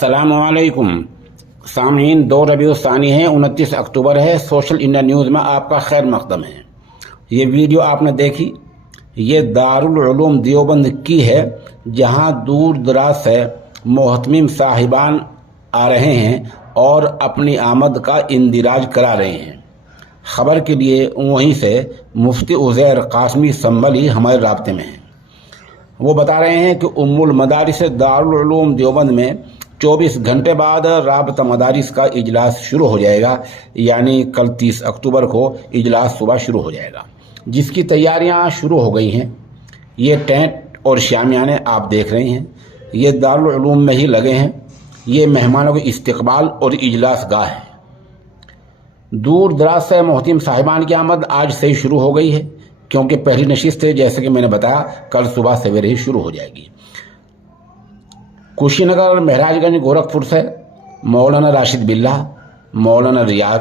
अस्सलाम वालेकुम सामीन। 2 रबीउल सानी है, 29 अक्टूबर है। सोशल इंडिया न्यूज़ में आपका खैर मकदम है। ये वीडियो आपने देखी, ये दारुल उलूम देवबंद की है, जहां दूर दराज से मोहतमिम साहिबान आ रहे हैं और अपनी आमद का इंदिराज करा रहे हैं। खबर के लिए वहीं से मुफ्ती उज़ैर कासमी संभली हमारे राब्ते में हैं। वो बता रहे हैं कि उम्मुल मदारिस दारुल उलूम देवबंद में 24 घंटे बाद राबता मदारिस का इजलास शुरू हो जाएगा, यानी कल 30 अक्टूबर को इजलास सुबह शुरू हो जाएगा, जिसकी तैयारियां शुरू हो गई हैं। ये टेंट और शामियाने आप देख रहे हैं, ये दारुल उलूम में ही लगे हैं। ये मेहमानों के इस्तकबाल और इजलास गाह है। दूर दराज से मोहतमिम साहिबान की आमद आज से ही शुरू हो गई है, क्योंकि पहली नशिस्त है, जैसे कि मैंने बताया, कल सुबह सवेरे ही शुरू हो जाएगी। कुशीनगर, महराजगंज, गोरखपुर से मौलाना राशिद बिल्ला, मौलाना रियाज,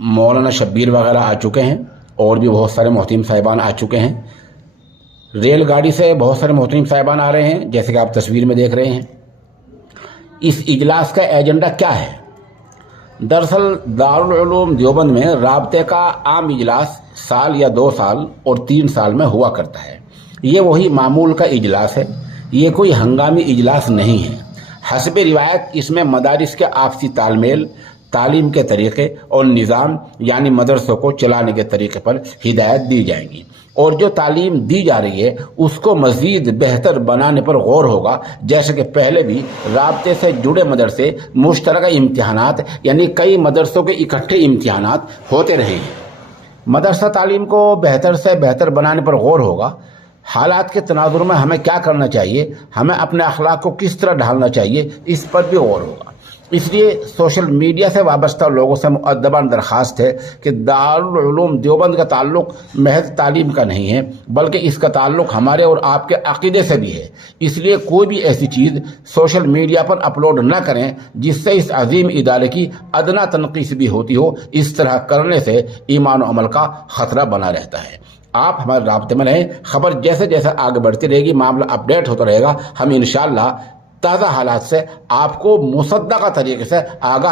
मौलाना शब्बीर वगैरह आ चुके हैं, और भी बहुत सारे मोहतमिम साहिबान आ चुके हैं। रेलगाड़ी से बहुत सारे मोहतमिम साहिबान आ रहे हैं, जैसे कि आप तस्वीर में देख रहे हैं। इस इजलास का एजेंडा क्या है? दरअसल दारुल उलूम देवबंद में राब्ते का आम इजलास साल या 2 साल और 3 साल में हुआ करता है। ये वही मामूल का इजलास है, ये कोई हंगामी इजलास नहीं है। हस्ब रिवायत इसमें मदारिस के आपसी तालमेल, तालीम के तरीक़े और निज़ाम यानी मदरसों को चलाने के तरीक़े पर हिदायत दी जाएंगी, और जो तालीम दी जा रही है उसको मज़ीद बेहतर बनाने पर गौर होगा। जैसे कि पहले भी राब्ते से जुड़े मदरसे मुश्तरका इम्तिहानात यानी कई मदरसों के इकट्ठे इम्तिहानात होते रहे हैं। मदरसा तालीम को बेहतर से बेहतर बनाने पर गौर होगा। हालात के तनाजुर में हमें क्या करना चाहिए, हमें अपने अखलाक को किस तरह ढालना चाहिए, इस पर भी गौर होगा। इसलिए सोशल मीडिया से वाबस्ता लोगों से मुअद्दबान दरख्वास्त है कि दारुल उलूम देवबंद का ताल्लुक महज तालीम का नहीं है, बल्कि इसका ताल्लुक हमारे और आपके अकीदे से भी है। इसलिए कोई भी ऐसी चीज़ सोशल मीडिया पर अपलोड न करें जिससे इस अजीम इदारे की अदना तनकीस भी होती हो। इस तरह करने से ईमान और अमल का खतरा बना रहता है। आप हमारे राब्ते में रहें। खबर जैसे जैसे आगे बढ़ती रहेगी, मामला अपडेट होता रहेगा। हम इंशाअल्लाह ताज़ा हालात से आपको मुसद्दक़ा तरीके से आगाह